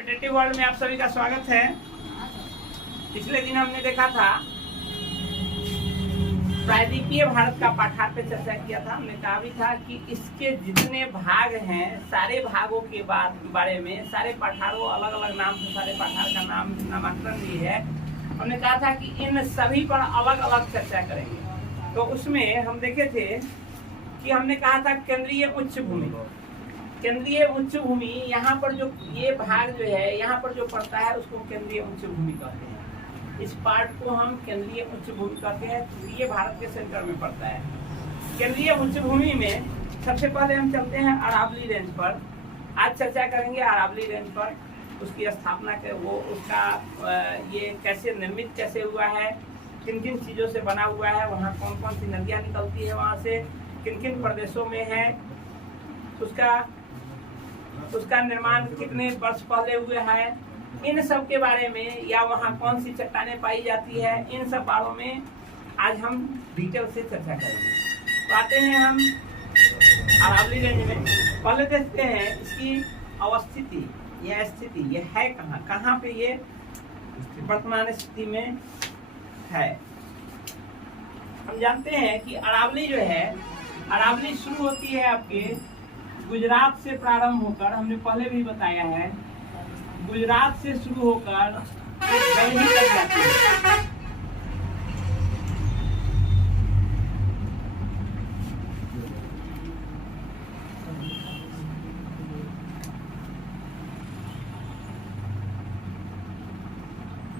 Competitive world में आप सभी का स्वागत है। पिछले दिन हमने देखा था प्रायद्वीपीय भारत का पाठांतर पे चर्चा किया था। हमने कहा भी था कि इसके जितने भाग हैं सारे भागों के बारे में सारे पाठारों अलग अलग नाम से सारे पाठार का नामकरण भी है। हमने कहा था कि इन सभी पर अलग अलग चर्चा करेंगे। तो उसमें हम देखे थे कि हमने कहा था केंद्रीय उच्च भूमि। केंद्रीय उच्च भूमि यहाँ पर जो ये भाग जो है यहाँ पर जो पड़ता है उसको केंद्रीय उच्च भूमि कहते हैं। इस पार्ट को हम केंद्रीय उच्च भूमि कहते हैं। ये भारत के सेंटर में पड़ता है। केंद्रीय उच्च भूमि में सबसे पहले हम चलते हैं अरावली रेंज पर। आज चर्चा करेंगे अरावली रेंज पर, उसकी स्थापना के वो उसका ये कैसे निर्मित कैसे हुआ है, किन किन चीज़ों से बना हुआ है, वहाँ कौन कौन सी नदियाँ निकलती है, वहाँ से किन किन प्रदेशों में है, उसका निर्माण कितने वर्ष पहले हुआ है, इन सब के बारे में, या वहाँ कौन सी चट्टानें पाई जाती है, इन सब बारों में आज हम डिटेल से चर्चा करेंगे। तो आते हैं हम अरावली रेंज में। पहले देखते हैं इसकी अवस्थिति या स्थिति, ये है कहाँ पे ये वर्तमान स्थिति में है। हम जानते हैं कि अरावली जो है, अरावली शुरू होती है आपके गुजरात से प्रारंभ होकर, हमने पहले भी बताया है, गुजरात से शुरू होकर दिल्ली तक जाती है।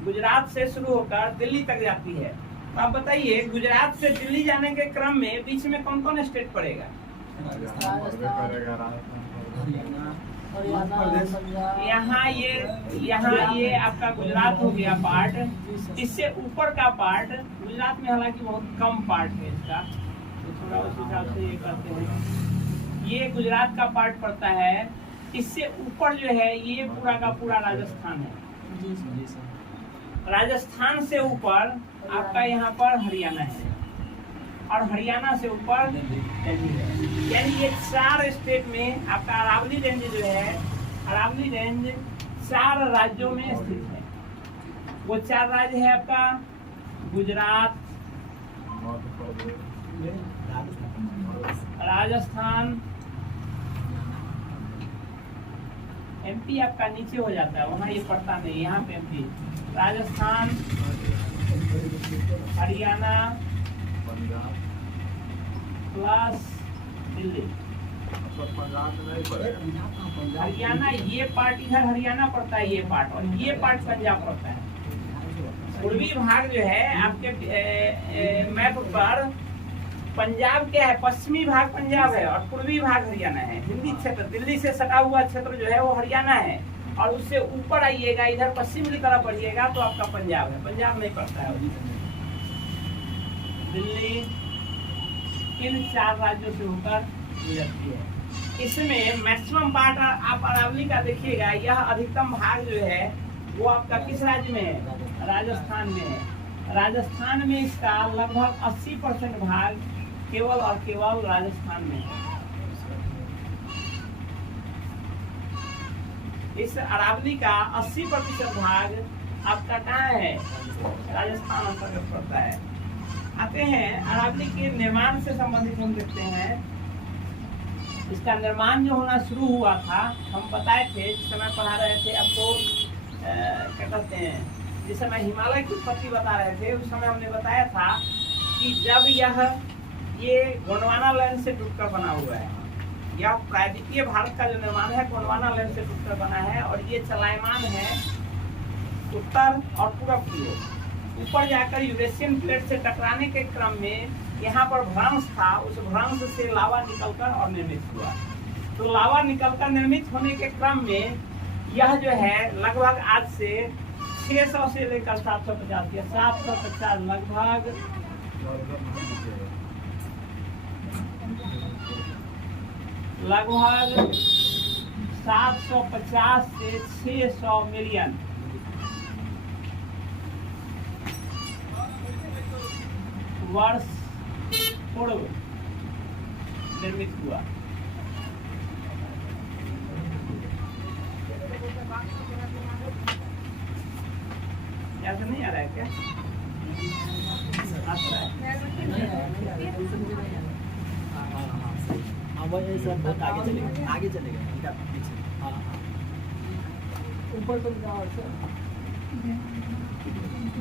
गुजरात से शुरू होकर दिल्ली तक जाती है। तो आप बताइए गुजरात से दिल्ली जाने के क्रम में बीच में कौन कौन स्टेट पड़ेगा? यहाँ ये आपका गुजरात हो गया पार्ट। इससे ऊपर का पार्ट गुजरात में हालांकि बहुत कम पार्ट है इसका, तो थोड़ा उस हिसाब से ये करते हैं। ये गुजरात का पार्ट पड़ता है। इससे ऊपर जो है ये पूरा का पूरा राजस्थान है। राजस्थान से ऊपर आपका यहाँ पर हरियाणा है और हरियाणा से ऊपर दिल्ली है। यानी ये 4 स्टेट में आपका अरावली रेंज जो है, अरावली रेंज 4 राज्यों में स्थित है। वो 4 राज्य है आपका गुजरात, राजस्थान, एमपी आपका नीचे हो जाता है, वहाँ ये पड़ता नहीं, यहाँ पे एमपी, राजस्थान, हरियाणा प्लस दिल्ली। हरियाणा ये पार्ट इधर हरियाणा पड़ता है, ये पार्ट, और ये पार्ट पंजाब पड़ता है। पूर्वी भाग जो है आपके मैप पर पंजाब क्या है, पश्चिमी भाग पंजाब है और पूर्वी भाग हरियाणा है। हिंदी क्षेत्र दिल्ली से सटा हुआ क्षेत्र जो है वो हरियाणा है, और उससे ऊपर आइएगा इधर पश्चिम की तरफ बढ़िएगा तो आपका पंजाब है। पंजाब नहीं पड़ता है दिल्ली। इन 4 राज्यों से होकर गुजरती है। इसमें मैक्सिमम पार्ट आप अरावली का देखिएगा, यह अधिकतम भाग जो है वो आपका किस राज्य में है? राजस्थान में है। राजस्थान में इसका लगभग 80% भाग केवल और केवल राजस्थान में है। इस अरावली का 80% भाग आपका कहाँ है? राजस्थान अंतर्गत पड़ता है। आते हैं अरावली के निर्माण से संबंधित हम देखते हैं। इसका निर्माण जो होना शुरू हुआ था, हम बताए थे जिस समय पढ़ा रहे थे आपको, क्या कहते हैं, जिस समय हिमालय की उत्पत्ति बता रहे थे उस समय हमने बताया था कि जब ये गोंडवाना लैंड से टूटकर बना हुआ है, यह प्रायद्वीपीय भारत का जो निर्माण है गोंडवाना लैंड से टूटकर बना है, और ये चलायमान है उत्तर और पूरब की ओर। ऊपर जाकर यूरेशियन प्लेट से टकराने के क्रम में यहाँ पर भ्रंश था, उस भ्रंश से लावा निकलकर और निर्मित हुआ। तो लावा निकलकर निर्मित होने के क्रम में यह जो है लगभग आज से 600 से लेकर 750 या 750 लगभग 750 से 600 मिलियन वर्ष पूर्व निर्मित हुआ। ऐसा नहीं आ रहा है क्या? वही सर बहुत आगे चलेगा, आगे चलेगा इनका पीछे। हाँ हाँ ऊपर तो जाओ सर।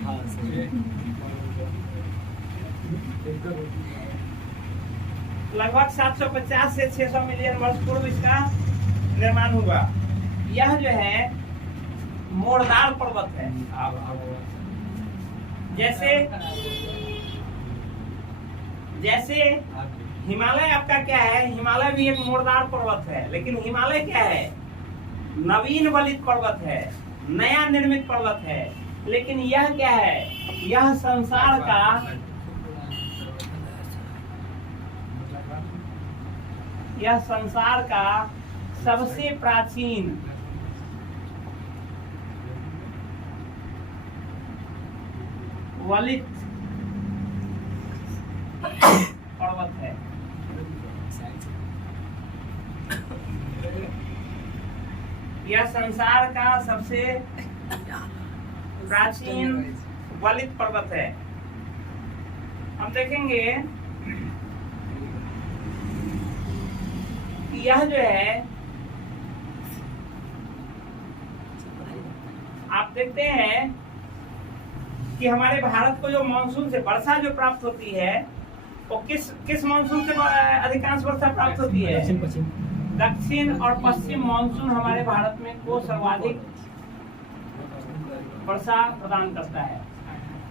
हाँ सर। लगभग 750 से 600 मिलियन वर्ष पूर्व इसका निर्माण हुआ। यह जो है मोड़दार पर्वत है। जैसे हिमालय आपका क्या है, हिमालय भी एक मोड़दार पर्वत है, लेकिन हिमालय क्या है, नवीन वलित पर्वत है, नया निर्मित पर्वत है। लेकिन यह क्या है, यह संसार का सबसे प्राचीन वलित पर्वत है। यह संसार का सबसे प्राचीन वलित पर्वत है। हम देखेंगे कि यह जो है, आप देखते हैं कि हमारे भारत को जो मानसून से वर्षा जो प्राप्त होती है, वो किस मानसून से अधिकांश वर्षा प्राप्त होती है? दक्षिण और पश्चिम मानसून हमारे भारत में को सर्वाधिक वर्षा प्रदान करता है।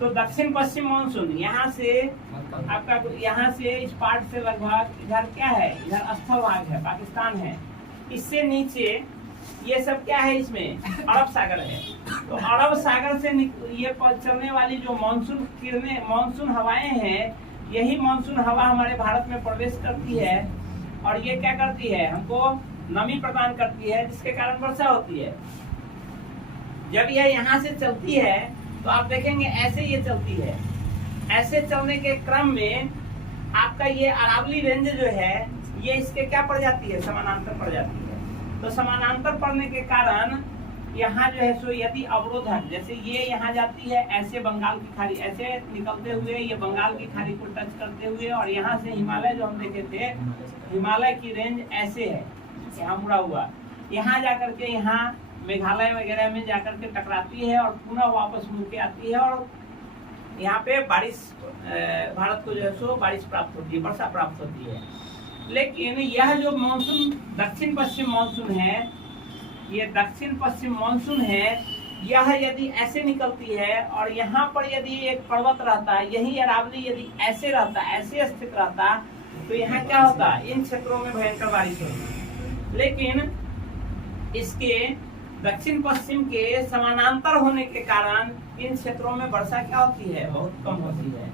तो दक्षिण पश्चिम मानसून यहाँ से आपका, यहाँ से इस पार्ट से लगभग इधर क्या है, इधर स्थल भाग है, पाकिस्तान है। इससे नीचे ये सब क्या है, इसमें अरब सागर है। तो अरब सागर से ये चलने वाली जो मानसून किरणें, मानसून हवाएं हैं, यही मानसून हवा हमारे भारत में प्रवेश करती है और ये क्या करती है, हमको नमी प्रदान करती है, जिसके कारण वर्षा होती है। जब यह यहाँ से चलती है तो आप देखेंगे ऐसे ये चलती है। ऐसे चलने के क्रम में आपका ये अरावली रेंज जो है, ये इसके क्या पड़ जाती है, समानांतर पड़ जाती है। तो समानांतर पड़ने के कारण यहाँ जो है सो यदि अवरोधक, जैसे ये यहाँ जाती है ऐसे बंगाल की खाड़ी, ऐसे निकलते हुए ये बंगाल की खाड़ी को टच करते हुए, और यहाँ से हिमालय जो हम देखे थे, हिमालय की रेंज ऐसे है, यहाँ मुड़ा हुआ, यहाँ जाकर के यहाँ मेघालय वगैरह में जाकर के टकराती है और पुनः वापस मुड़ के आती है, और यहाँ पे बारिश, भारत को जो है सो बारिश प्राप्त होती है, वर्षा प्राप्त होती है। लेकिन यह जो मानसून दक्षिण पश्चिम मानसून है, ये दक्षिण पश्चिम मानसून है, यह यदि ऐसे निकलती है और यहाँ पर यदि एक पर्वत रहता, यही अरावली यदि ऐसे रहता, ऐसे स्थित रहता, तो यहाँ क्या होता, इन क्षेत्रों में भयंकर बारिश होती। लेकिन इसके दक्षिण पश्चिम के समानांतर होने के कारण इन क्षेत्रों में वर्षा क्या होती है, बहुत कम होती है।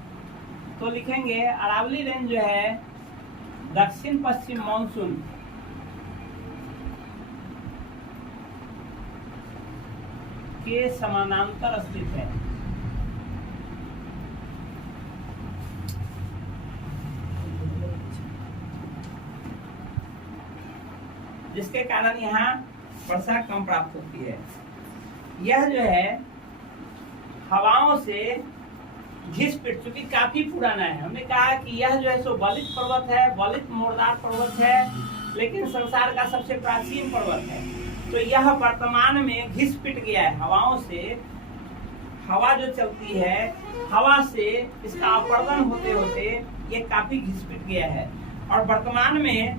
तो लिखेंगे अरावली रेंज जो है दक्षिण पश्चिम मानसून के समानांतर स्थित है। जिसके कारण यहाँ वर्षा कम प्राप्त होती है। यह जो है हवाओं से घिस-पिट, चूंकि काफी पुराना है, हमने कहा कि यह जो है सो वलित पर्वत है, वलित मोड़दार पर्वत है, लेकिन संसार का सबसे प्राचीन पर्वत है। तो यह वर्तमान में घिस-पिट गया है हवाओं से। हवा जो चलती है, हवा से इसका अपर्दन होते होते ये काफी घिस-पिट गया है, और वर्तमान में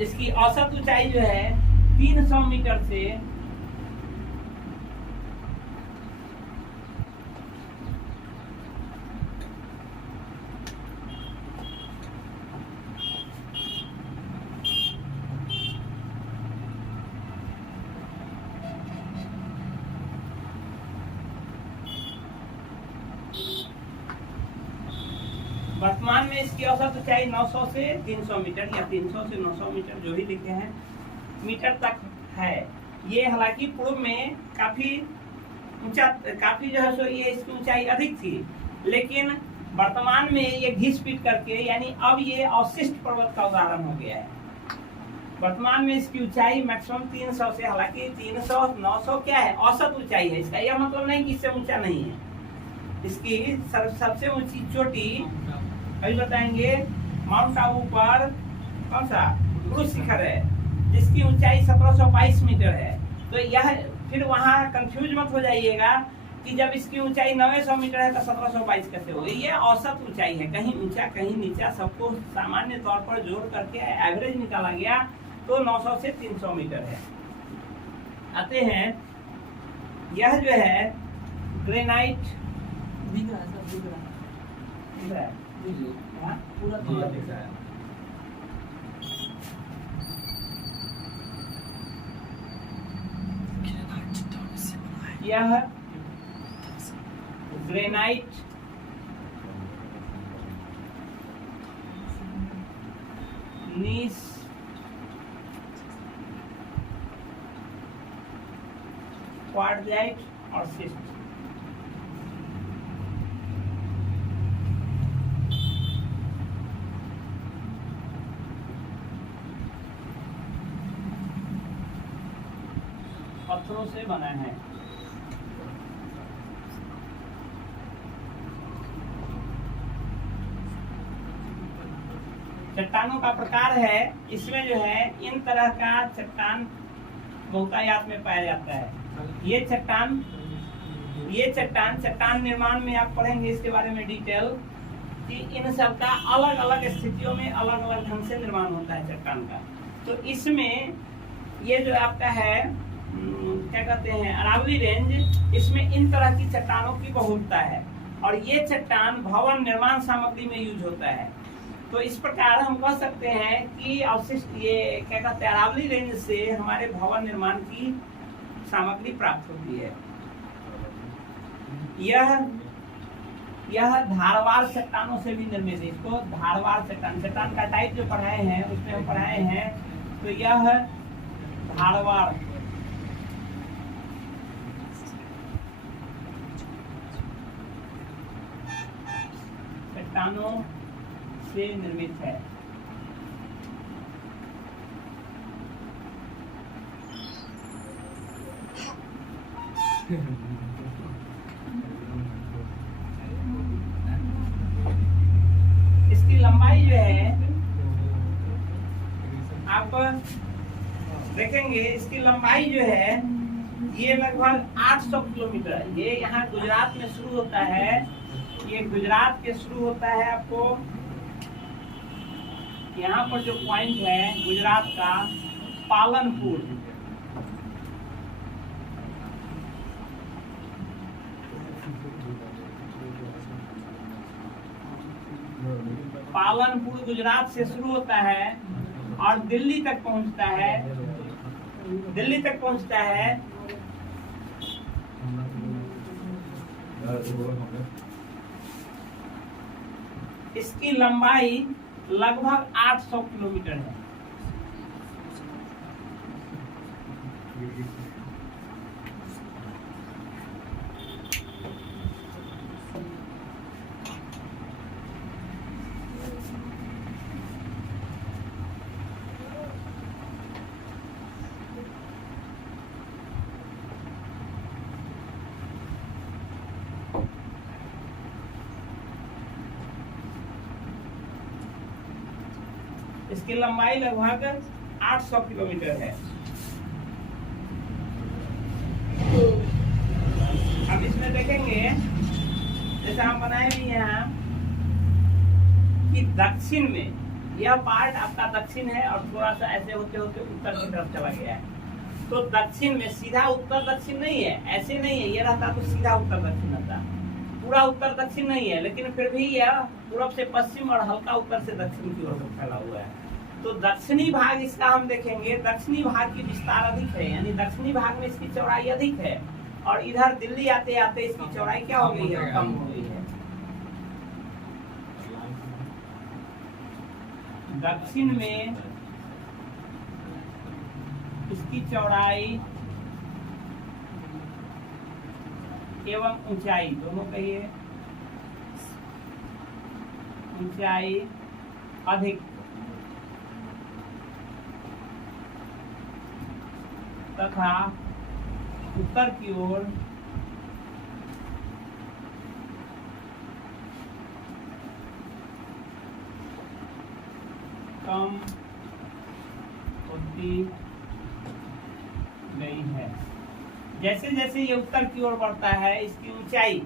इसकी औसत ऊंचाई जो है 300 मीटर से वर्तमान में इसकी औसत ऊंचाई 900 से 300 मीटर या 300 से 900 मीटर जो भी लिखे हैं मीटर तक है। ये हालांकि पूर्व में काफी ऊंचा, काफी जो है सो ये इसकी ऊंचाई अधिक थी, लेकिन वर्तमान में ये घिस-पिट करके, यानी अब ये अवशिष्ट पर्वत का उदाहरण हो गया है। वर्तमान में इसकी ऊंचाई मैक्सिमम 300 से, हालांकि 300 900 क्या है, औसत ऊंचाई है। इसका यह मतलब नहीं कि इससे ऊंचा नहीं है। इसकी सबसे ऊंची चोटी अभी बताएंगे, माउंट आबू पर कौन सा क्रूज शिखर है, जिसकी ऊंचाई 1722 मीटर है। तो यह फिर वहां कंफ्यूज मत हो जाइएगा कि जब इसकी ऊंचाई 900 मीटर है तो 1722 कैसे हो गई। ये औसत ऊंचाई है, कहीं ऊंचा कहीं नीचा, सबको सामान्य तौर पर जोड़ करके एवरेज निकाला गया तो 900 से 300 मीटर है। आते हैं, यह जो है ग्रेनाइट दिख रहा है सर, दिख रहा है। दिख रहा है? हाँ? पूरा हाँ, दिख रहा है। यह ग्रेनाइट नीस क्वार्टजाइट और सिस्ट। पत्थरों से बना है। चट्टानों का प्रकार है, इसमें जो है इन तरह का चट्टान बहुतायत में पाया जाता है। ये चट्टान निर्माण में आप पढ़ेंगे इसके बारे में डिटेल कि इन सब का अलग अलग स्थितियों में अलग अलग ढंग से निर्माण होता है चट्टान का। तो इसमें ये जो आपका है क्या कहते हैं अरावली रेंज, इसमें इन तरह की चट्टानों की बहुलता है और ये चट्टान भवन निर्माण सामग्री में यूज होता है। तो इस प्रकार हम कह सकते हैं कि अवशिष्ट ये क्या कहते हैं अरावली रेंज से हमारे भवन निर्माण की सामग्री प्राप्त होती है। यह धारवार चट्टानों से भी निर्मित है। इसको धारवार चट्टान का टाइप जो पढ़ाए हैं उसमें हम पढ़ाए हैं, तो यह धारवार चट्टानों से निर्मित है। इसकी लंबाई जो है आप देखेंगे, इसकी लंबाई जो है ये लगभग 800 किलोमीटर है। ये यहाँ गुजरात में शुरू होता है, ये गुजरात के शुरू होता है। आपको यहाँ पर जो पॉइंट है गुजरात का पालनपुर, पालनपुर गुजरात से शुरू होता है और दिल्ली तक पहुंचता है। इसकी लंबाई लगभग 800 किलोमीटर है। इसकी लंबाई लगभग 800 किलोमीटर है। अब इसमें देखेंगे जैसे हम बनाए भी यहाँ कि दक्षिण में यह पार्ट आपका दक्षिण है और थोड़ा सा ऐसे होते होते उत्तर की तरफ चला गया है। तो दक्षिण में सीधा उत्तर दक्षिण नहीं है, ऐसे नहीं है। ये रहता तो सीधा उत्तर दक्षिण रहता, पूरा उत्तर दक्षिण नहीं है, लेकिन फिर भी यह पूर्व से पश्चिम और हल्का उत्तर से दक्षिण की ओर फैला हुआ है। तो दक्षिणी भाग इसका हम देखेंगे, दक्षिणी भाग की विस्तार अधिक है, यानी दक्षिणी भाग में इसकी चौड़ाई अधिक है और इधर दिल्ली आते आते इसकी चौड़ाई क्या हो गई है, कम हो गई है। दक्षिण में इसकी चौड़ाई एवं ऊंचाई दोनों कहिए, ऊंचाई अधिक तथा उत्तर की ओर कम होती गई है। जैसे जैसे ये उत्तर की ओर बढ़ता है, इसकी ऊंचाई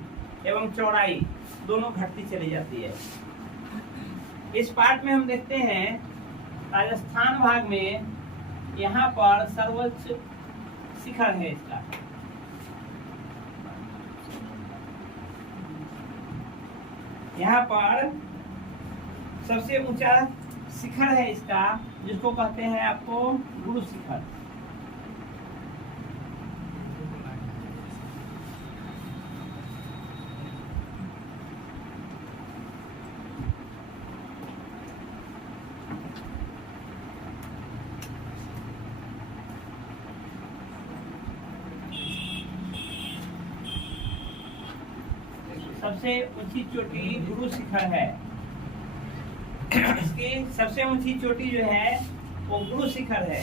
एवं चौड़ाई दोनों घटती चली जाती है। इस पार्ट में हम देखते हैं राजस्थान भाग में यहाँ पर सर्वोच्च शिखर है इसका। यहाँ पर सबसे ऊंचा शिखर है इसका, जिसको कहते हैं आपको गुरु शिखर। सबसे ऊंची चोटी गुरु शिखर है। इसकी सबसे ऊंची चोटी जो है वो गुरु शिखर है।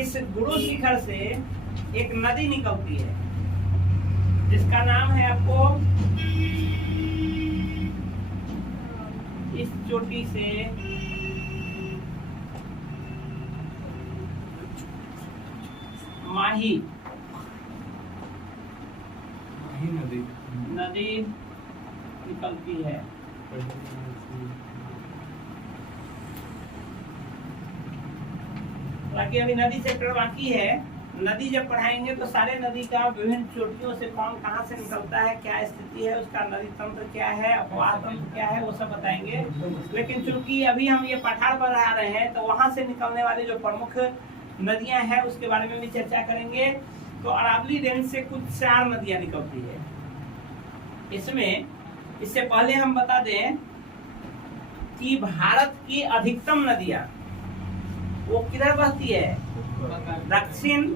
इस गुरु शिखर से एक नदी निकलती है जिसका नाम है आपको, इस चोटी से माही नदी निकलती है। बाकी अभी नदी चैप्टर बाकी है। नदी जब पढ़ाएंगे तो सारे नदी का विभिन्न चोटियों से कौन कहाँ से निकलता है, क्या स्थिति है, उसका नदी तंत्र क्या है, अपवाह तंत्र क्या है, वो सब बताएंगे। लेकिन चूंकि अभी हम ये पठार पढ़ा रहे हैं तो वहां से निकलने वाली जो प्रमुख नदियां हैं उसके बारे में भी चर्चा करेंगे। तो अरावली रेंज से कुछ 4 नदियां निकलती है इसमें। इससे पहले हम बता दें कि भारत की अधिकतम नदियां वो किधर बहती है, दक्षिण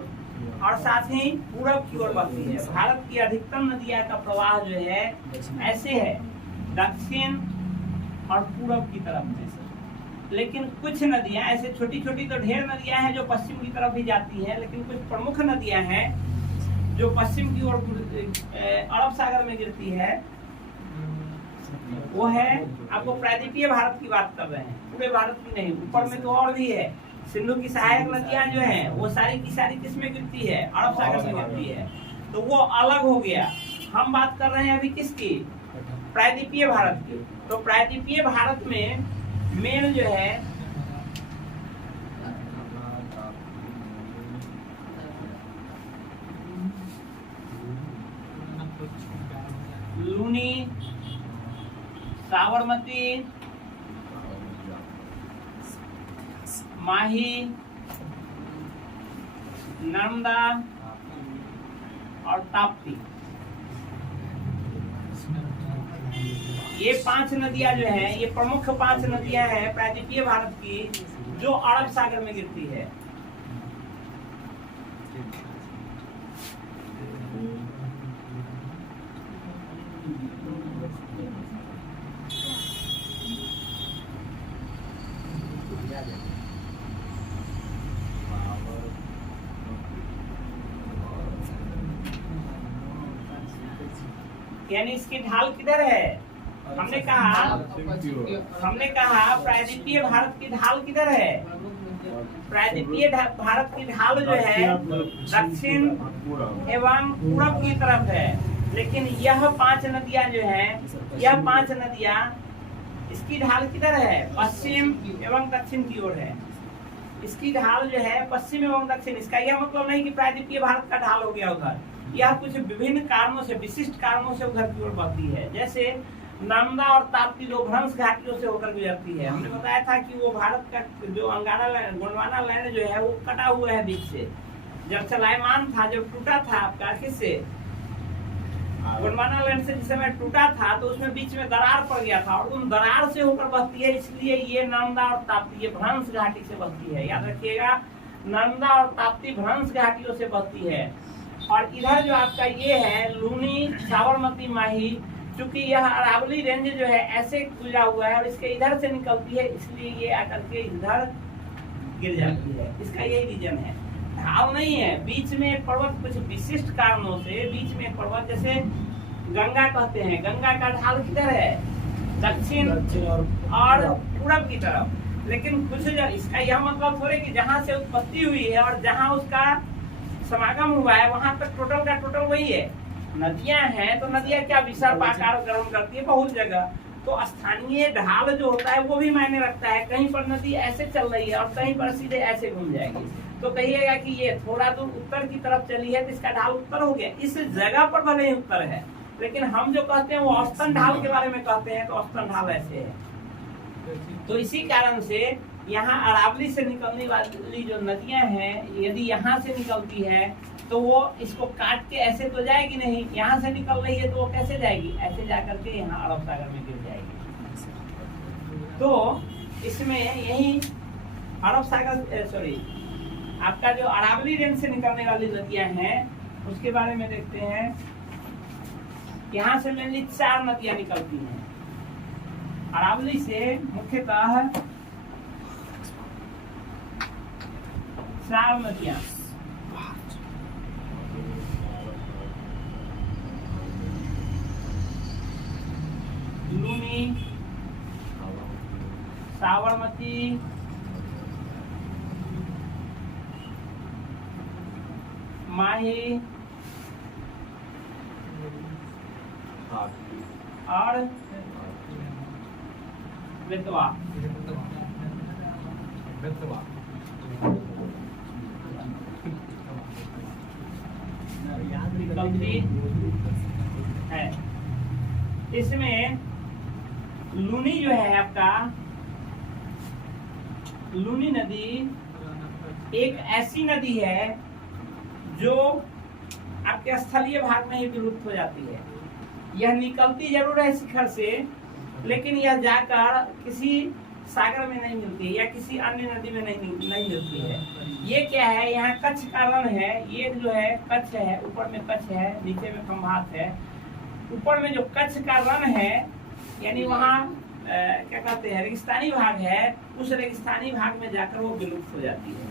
और साथ ही पूरब की ओर बहती है। भारत की अधिकतम नदियां का प्रवाह जो है ऐसे है, दक्षिण और पूरब की तरफ में। लेकिन कुछ नदियां ऐसे छोटी छोटी, तो ढेर नदियां हैं जो पश्चिम की तरफ भी जाती हैं, लेकिन कुछ प्रमुख नदियां हैं जो पश्चिम की ओर अरब सागर में गिरती है। वो है, आपको प्रायद्वीपीय भारत की बात कर रहे हैं, पूरे भारत की नहीं। ऊपर में तो और भी है। सिंधु की सहायक नदियां जो हैं वो सारी की सारी किसमें गिरती है, अरब सागर में गिरती है। तो वो अलग हो गया। हम बात कर रहे हैं अभी किसकी, प्रायद्वीपीय भारत की। तो प्रायद्वीपीय भारत में मेन जो है लूनी, साबरमती, माही, नर्मदा और ताप्ती। ये 5 नदियां जो है, ये प्रमुख 5 नदियां हैं प्रायद्वीपीय भारत की, जो अरब सागर में गिरती है। यानी इसकी ढाल किधर है, हमने कहा प्रायद्वीपीय भारत की ढाल किधर है। प्रायद्वीपीय भारत की ढाल जो है दक्षिण एवं पूरब की तरफ है। लेकिन यह 5 नदियां जो है, यह 5 नदियां, इसकी ढाल किधर है, पश्चिम एवं दक्षिण की ओर है। इसकी ढाल जो है पश्चिम एवं दक्षिण। इसका यह मतलब नहीं कि प्रायद्वीपीय भारत का ढाल हो गया उधर। यह कुछ विभिन्न कारणों से, विशिष्ट कारणों से उधर की ओर बढ़ती है। जैसे नर्मदा और ताप्ती 2 भ्रंश घाटियों से होकर गुजरती है। हमने बताया था कि वो भारत का जो अंगारा गोंडवाना लैंड जो है वो कटा हुआ है बीच से। जब चलायमान था, जब टूटा था आपका किससे, गोंडवाना लैंड से जिस समय टूटा था तो उसमें बीच में दरार पड़ गया था और उन दरार से होकर बहती है। इसलिए ये नर्मदा और ताप्ती ये भ्रंश घाटी से बहती है। याद रखिएगा, नर्मदा और ताप्ती भ्रंश घाटियों से बहती है। और इधर जो आपका ये है लूनी, साबरमती, माही, चूंकि यह अरावली रेंज जो है ऐसे गुजरा हुआ है और इसके इधर से निकलती है, इसलिए ये आकर के इधर गिर जाती है। इसका यही रीजन है। ढाल नहीं है, बीच में एक पर्वत, कुछ विशिष्ट कारणों से बीच में एक पर्वत, जैसे गंगा कहते हैं, गंगा का ढाल किधर है? दक्षिण और पूरब की तरफ। लेकिन कुछ इसका यह मतलब थोड़े कि जहाँ से उत्पत्ति हुई है और जहाँ उसका समागम हुआ है वहां तक टोटल का टोटल वही है। नदियां हैं तो नदियां क्या विशाल आकार ग्रहण करती है बहुत जगह, तो स्थानीय ढाल जो होता है वो भी मायने रखता है। कहीं पर नदी ऐसे चल रही है और कहीं पर सीधे ऐसे घूम जाएगी, तो कहिएगा कि ये थोड़ा दूर उत्तर की तरफ चली है तो इसका ढाल उत्तर हो गया। इस जगह पर भले ही उत्तर है, लेकिन हम जो कहते हैं वो औसतन ढाल के बारे में कहते हैं, तो औसतन ढाल ऐसे है। तो इसी कारण से यहाँ अरावली से निकलने वाली जो नदियां हैं, यदि यहाँ से निकलती है तो वो इसको काट के ऐसे तो जाएगी नहीं, यहाँ से निकल रही है तो वो कैसे जाएगी? ऐसे जाकर के यहाँ अरब सागर में गिर जाएगी। तो इसमें यही अरब सागर सॉरी आपका जो अरावली रेंज से निकलने वाली नदियां हैं उसके बारे में देखते हैं। यहाँ से मेनली 4 नदियां निकलती हैं अरावली से, मुख्यतः 4 नदियां। लूनी, साबरमती, माही और बेतवा। निकलती है। इसमें लूनी जो है आपका, लूनी नदी एक ऐसी नदी है जो आपके स्थलीय भाग में ही विलुप्त हो जाती है। यह निकलती जरूर है शिखर से, लेकिन यह जाकर किसी सागर में नहीं मिलती है या किसी अन्य नदी में नहीं मिलती है। ये क्या है? यहाँ कच्छ का रण है। ये जो है कच्छ है, ऊपर में कच्छ है, नीचे में खंभात है। ऊपर में जो कच्छ का रण है, यानी वहाँ क्या कहते हैं, रेगिस्तानी भाग है, उस रेगिस्तानी भाग में जाकर वो विलुप्त हो जाती है।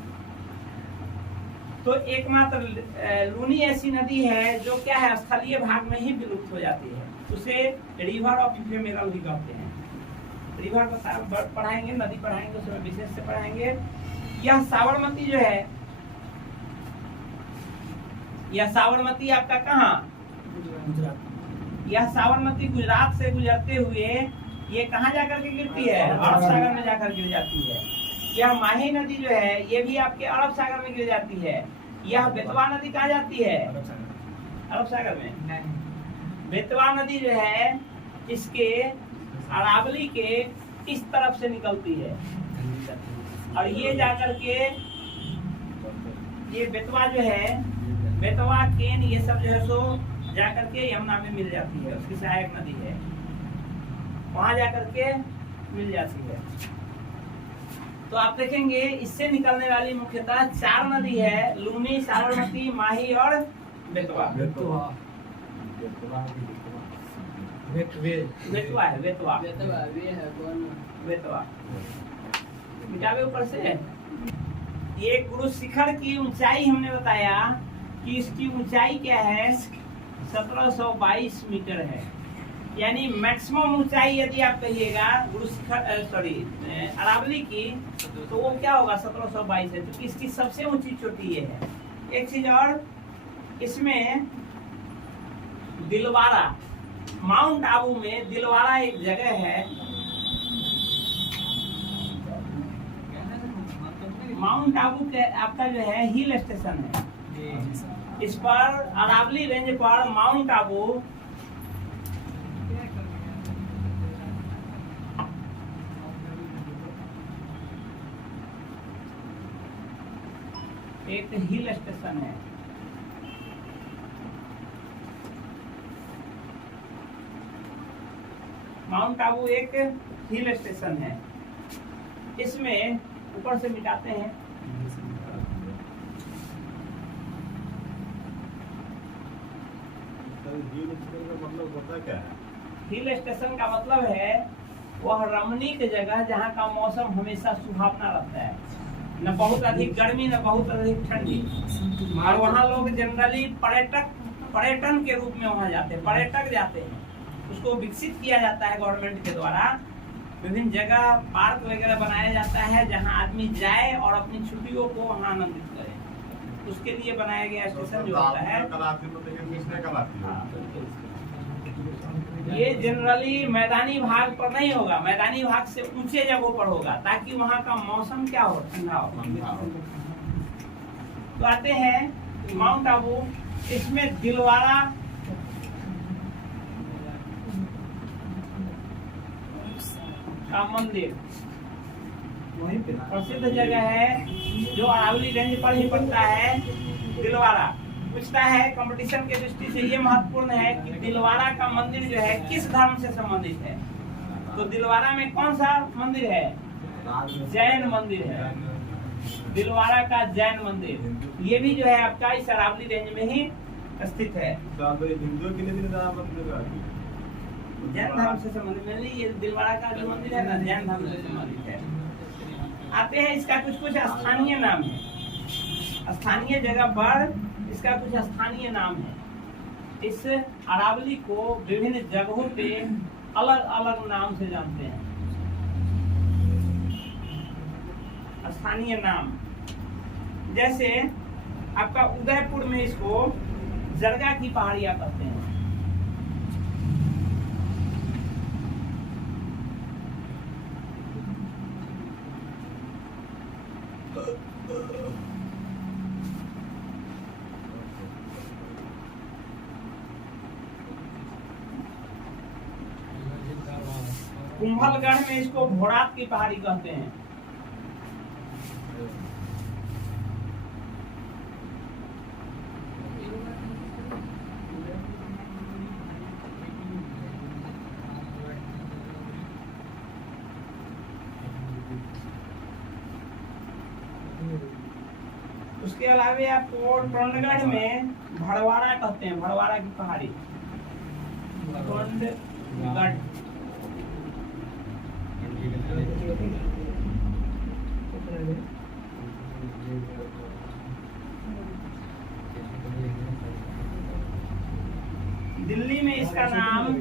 तो एकमात्र लूनी ऐसी नदी है जो क्या है, स्थलीय भाग में ही विलुप्त हो जाती है। उसे रिवर ऑफ इफेमेरल भी कहते हैं। रिवर को पढ़ाएंगे, नदी पढ़ाएंगे, उसमें विशेष से पढ़ाएंगे। यह साबरमती जो है, यह साबरमती आपका कहाँ? गुजरात। यह साबरमती गुजरात से गुजरते हुए ये कहाँ जाकर के गिरती है? अरब सागर में जाकर गिर जाती है। यह माही नदी जो है ये भी आपके अरब सागर में गिर जाती है। यह बेतवा नदी कहाँ जाती है? अरब सागर में। बेतवा नदी जो है इसके अरावली के इस तरफ से निकलती है और ये जाकर के ये बेतवा जो है, बेतवा केन ये सब जो है सो जाकर के यमुना में मिल जाती है। उसकी सहायक नदी है, वहां जाकर के मिल जाती है। तो आप देखेंगे इससे निकलने वाली मुख्यतः 4 नदी है, लूनी, साबरमती, माही और बेतवा। बेतवा है, बेतवा मिटावे ऊपर से। ये गुरु शिखर की ऊंचाई हमने बताया कि इसकी ऊंचाई क्या है? 1722 मीटर है। यानी मैक्सिमम ऊंचाई यदि आप कहिएगा गुरु शिखर सॉरी अरावली की, तो वो क्या होगा? 1722 है, क्योंकि इसकी सबसे ऊंची चोटी ये है। एक चीज और, इसमें दिलवारा, माउंट आबू में दिलवारा एक जगह है। माउंट आबू के आपका जो है हिल स्टेशन है। इस पर अरावली रेंज पर माउंट आबू एक हिल स्टेशन है। माउंट आबू एक हिल स्टेशन है। इसमें ऊपर से मिटाते हैं। मतलब होता क्या है? हिल स्टेशन का मतलब है वह रमणीक जगह जहाँ का मौसम हमेशा सुहावना रहता है। न बहुत अधिक गर्मी न बहुत अधिक ठंडी। और वहाँ लोग जनरली पर्यटन के रूप में वहाँ जाते हैं, पर्यटक जाते हैं। उसको विकसित किया जाता है गवर्नमेंट के द्वारा, विभिन्न जगह पार्क वगैरह बनाया जाता है जहाँ आदमी जाए और अपनी छुट्टियों को वहाँ आनंदित करे। उसके लिए बनाया गया स्टेशन जो होता है। ये जनरली मैदानी भाग पर नहीं होगा, मैदानी भाग से ऊंचे जगहों पर होगा, ताकि वहाँ का मौसम क्या हो, ठंडा हो। तो आते हैं माउंट आबू। इसमें दिलवाड़ा का मंदिर वहीं पे प्रसिद्ध जगह है, जो अरावली रेंज पर ही पड़ता है। दिलवाड़ा पूछता है, कंपटीशन के दृष्टि से ये महत्वपूर्ण है कि दिलवाड़ा का मंदिर जो है किस धर्म से संबंधित है। तो दिलवाड़ा में कौन सा मंदिर है? जैन मंदिर है, दिलवाड़ा का जैन मंदिर। ये भी जो है आपका इस अरावली रेंज में ही स्थित है। जैन धर्म से संबंधित है, ये दिलवाड़ा का जो मंदिर है ना, जैन धर्म से संबंधित है। आते हैं, इसका कुछ स्थानीय नाम है। स्थानीय जगह पर इसका कुछ स्थानीय नाम है। इस अरावली को विभिन्न जगहों पे अलग अलग नाम से जानते हैं। स्थानीय नाम जैसे आपका उदयपुर में इसको जरगा की पहाड़ियां कहते हैं। कुंभलगढ़ में इसको भोरात की पहाड़ी कहते हैं। उसके अलावे आपको टोंडगढ़ में भड़वाड़ा कहते हैं, भड़वाड़ा की पहाड़ी। टोंडगढ़ दिल्ली में इसका नाम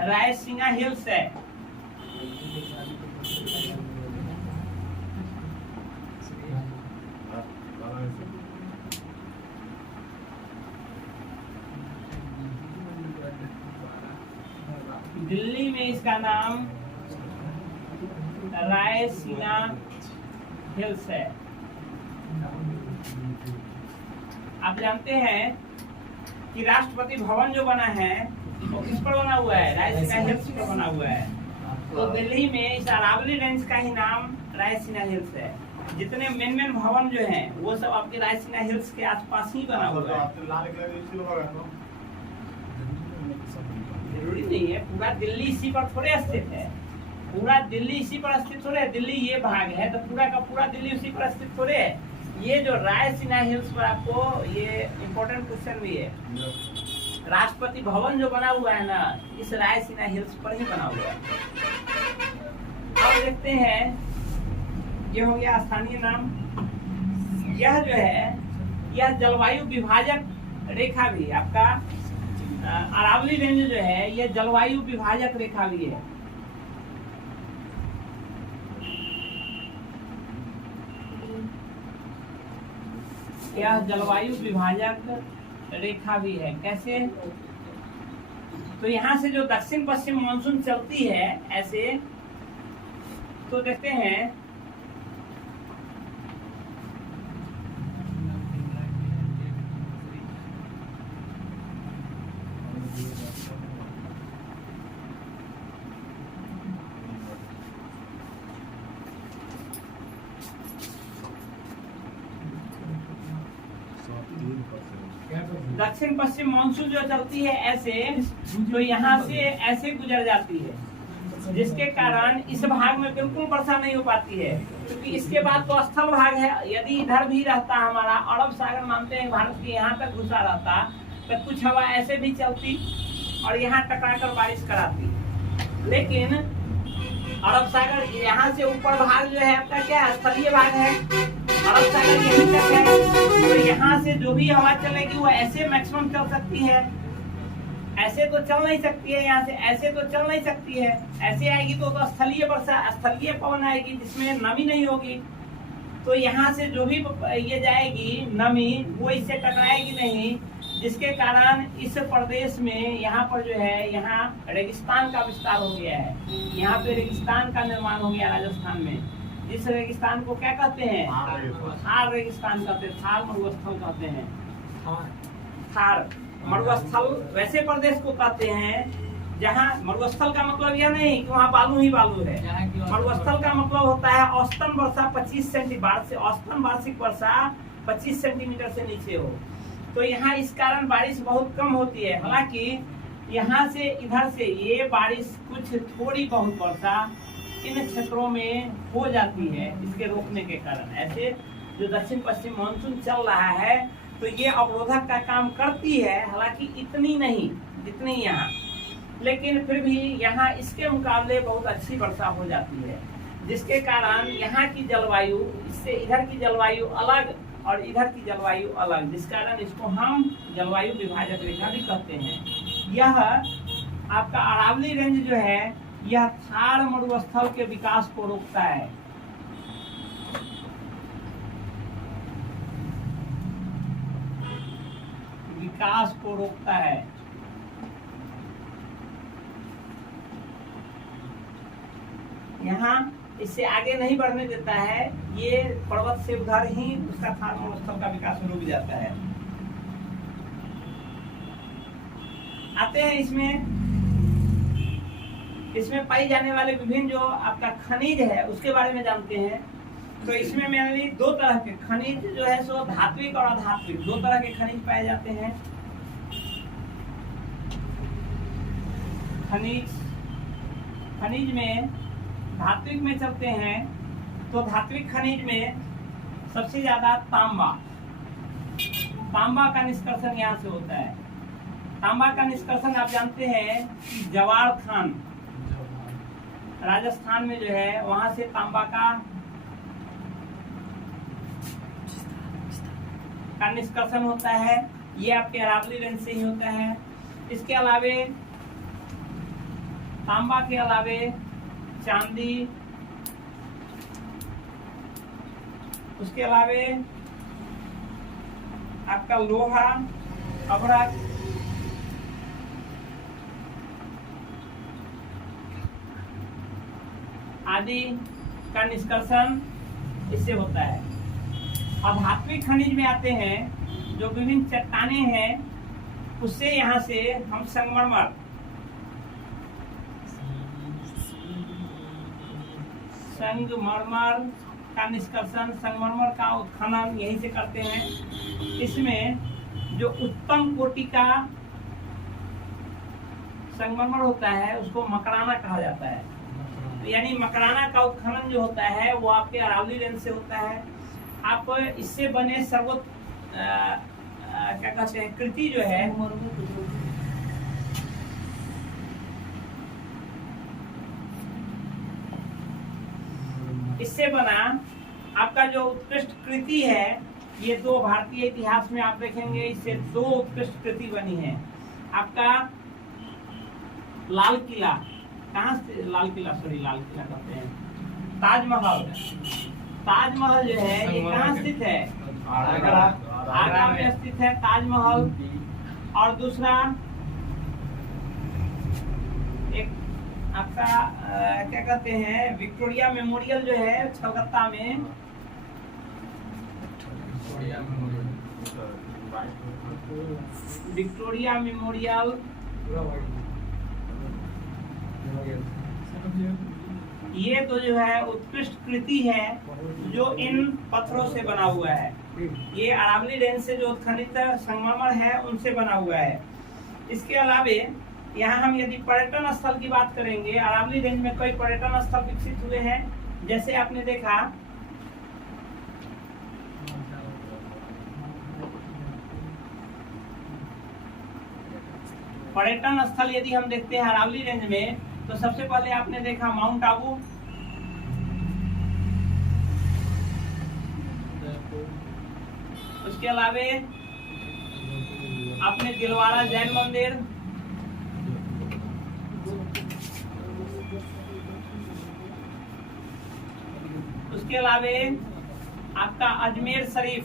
रायसीना हिल्स है। दिल्ली में इसका नाम रायसीना हिल्स है। आप जानते हैं कि राष्ट्रपति भवन जो बना है वो किस पर बना हुआ है? रायसीना हिल्स पर बना हुआ है। तो दिल्ली में इस अरावली रेंज का ही नाम रायसीना हिल्स है। जितने मेन भवन जो हैं वो सब आपके रायसीना हिल्स के आसपास ही बना हुआ है। जरूरी नहीं है पूरा दिल्ली इसी पर थोड़े स्थित है, पूरा दिल्ली इसी पर स्थित थोड़े है। दिल्ली ये भाग है तो पूरा का पूरा दिल्ली उसी पर स्थित थोड़े है। ये जो रायसीना हिल्स पर आपको ये इम्पोर्टेंट क्वेश्चन भी है, राष्ट्रपति भवन जो बना हुआ है ना, इस रायसीना हिल्स पर ही बना हुआ है। अब देखते हैं, ये हो गया स्थानीय नाम। यह जो है यह जलवायु विभाजक रेखा भी आपका अरावली रेंज जो है यह जलवायु विभाजक रेखा भी है। यह जलवायु विभाजक रेखा भी है। कैसे? तो यहाँ से जो दक्षिण पश्चिम मानसून चलती है ऐसे, तो देखते हैं दक्षिण पश्चिम मानसून जो चलती है ऐसे, तो यहाँ से ऐसे गुजर जाती है, जिसके कारण इस भाग में बिल्कुल वर्षा नहीं हो पाती है। क्योंकि इसके बाद तो स्थल भाग है। यदि इधर भी रहता हमारा अरब सागर मानते हैं भारत के यहाँ तक घुसा रहता, तो कुछ हवा ऐसे भी चलती और यहाँ टकराकर बारिश कराती। लेकिन अरब सागर यहाँ से ऊपर भाग जो है आपका क्या स्थलीय भाग है, अरब सागर यहीं तक है। तो यहाँ से जो भी हवा चलेगी वो ऐसे मैक्सिमम चल सकती है, ऐसे तो चल नहीं सकती है, यहाँ से ऐसे तो चल नहीं सकती है। ऐसे आएगी तो स्थलीय वर्षा, स्थलीय पवन आएगी जिसमें नमी नहीं होगी। तो यहाँ से जो भी ये जाएगी नमी वो इससे टकराएगी नहीं, जिसके कारण इस प्रदेश में यहाँ पर जो है यहाँ रेगिस्तान का विस्तार हो गया है। यहाँ पे रेगिस्तान का निर्माण हो गया राजस्थान में। जिस रेगिस्तान को क्या कहते हैं, थार रेगिस्तान कहते हैं, थार मरुस्थल कहते हैं। थार मरुस्थल वैसे प्रदेश को कहते हैं जहाँ मरुस्थल का मतलब यह नहीं कि वहाँ बालू ही बालू है। मरुस्थल का मतलब होता है औसतन वर्षा 25 सेंटीमीटर से, औसतन वार्षिक वर्षा 25 सेंटीमीटर से नीचे हो। तो यहाँ इस कारण बारिश बहुत कम होती है। हालांकि यहाँ से इधर से ये बारिश कुछ थोड़ी बहुत वर्षा इन क्षेत्रों में हो जाती है इसके रोकने के कारण। ऐसे जो दक्षिण पश्चिम मानसून चल रहा है तो ये अवरोधक का काम करती है, हालांकि इतनी नहीं जितनी यहाँ, लेकिन फिर भी यहाँ इसके मुकाबले बहुत अच्छी वर्षा हो जाती है, जिसके कारण यहाँ की जलवायु इससे इधर की जलवायु अलग और इधर की जलवायु अलग, जिस कारण इसको हम जलवायु विभाजक रेखा भी कहते हैं। यह आपका अरावली रेंज जो है यह थार मरुस्थल के विकास को रोकता है। विकास को रोकता है। यहाँ इससे आगे नहीं बढ़ने देता है, ये पर्वत से उधर ही उसका थार मरुस्थल का विकास रुक जाता है। आते हैं इसमें पाई जाने वाले विभिन्न जो आपका खनिज है उसके बारे में जानते हैं। तो इसमें मेनली दो तरह के खनिज जो है सो धात्विक और अधात्विक, दो तरह के खनिज पाए जाते हैं। खनिज में धात्विक में चलते हैं तो धात्विक खनिज में सबसे ज्यादा तांबा का निष्कर्षण यहाँ से होता है। तांबा का निष्कर्षण आप जानते हैं कि जवार खान राजस्थान में जो है वहां से तांबा का निष्कर्षण होता है। ये आपके अरावली रेंज से ही होता है। इसके अलावे तांबा के अलावे चांदी, उसके अलावे आपका लोहा, अभ्रक, आदि का निष्कर्षण इससे होता है। अधात्विक खनिज में आते हैं जो विभिन्न चट्टानें हैं, उससे यहाँ से हम संगमरमर का निष्कर्षण, संगमरमर का उत्खनन यहीं से करते हैं। इसमें जो उत्तम कोटि का संगमरमर होता है उसको मकराना कहा जाता है। यानी मकराना का उत्खनन जो होता है वो आपके अरावली रेंज से होता है। आप इससे बने सर्वोत्त क्या कहते हैं कृति जो है इससे बना आपका जो उत्कृष्ट कृति है, ये दो भारतीय इतिहास में आप देखेंगे इससे दो उत्कृष्ट कृति बनी है। आपका लाल किला, कहाँ से लाल किला कहते हैं, ताजमहल जो है ये कहाँ स्थित है, आगरा में स्थित है ताजमहल। और दूसरा एक आपका क्या कहते हैं विक्टोरिया मेमोरियल जो है कलकत्ता में, विक्टोरिया मेमोरियल ये तो जो है उत्कृष्ट कृति है जो इन पत्थरों से बना हुआ है। ये अरावली रेंज से जो उत्खनित संगमरमर है उनसे बना हुआ है। इसके अलावे यहाँ हम यदि पर्यटन स्थल की बात करेंगे, अरावली रेंज में कई पर्यटन स्थल विकसित हुए हैं। जैसे आपने देखा पर्यटन स्थल यदि हम देखते हैं अरावली रेंज में, तो सबसे पहले आपने देखा माउंट आबू, उसके अलावे आपने दिलवाड़ा जैन मंदिर, उसके अलावे आपका अजमेर शरीफ,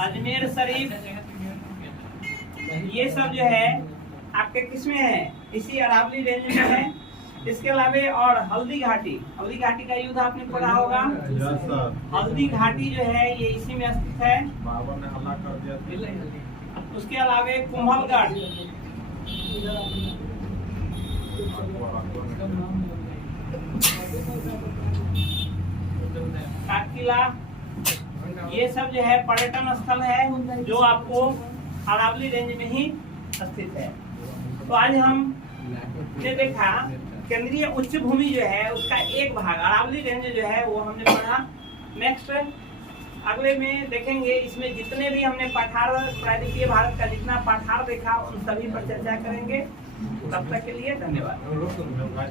अजमेर शरीफ, ये सब जो है आपके किसमें है, इसी अरावली रेंज में है। इसके अलावे और हल्दी घाटी, हल्दी घाटी का युद्ध आपने पढ़ा होगा। Yes sir. हल्दी घाटी जो है ये इसी में स्थित है। बाबर ने हल्ला कर दिया था। उसके अलावे कुंभलगढ़, काटकिला, ये सब जो है पर्यटन स्थल है जो आपको अरावली रेंज में ही स्थित है। तो आज हमने देखा केंद्रीय उच्च भूमि जो है उसका एक भाग अरावली रेंज जो है वो हमने पढ़ा। नेक्स्ट अगले में देखेंगे इसमें जितने भी हमने पठार प्रायद्वीपीय भारत का जितना पठार देखा उन सभी पर चर्चा करेंगे। तब तक के लिए धन्यवाद। धन्यवाद।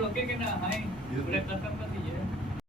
रोके के ना, हाय, पूरे खत्म कर दीजिए।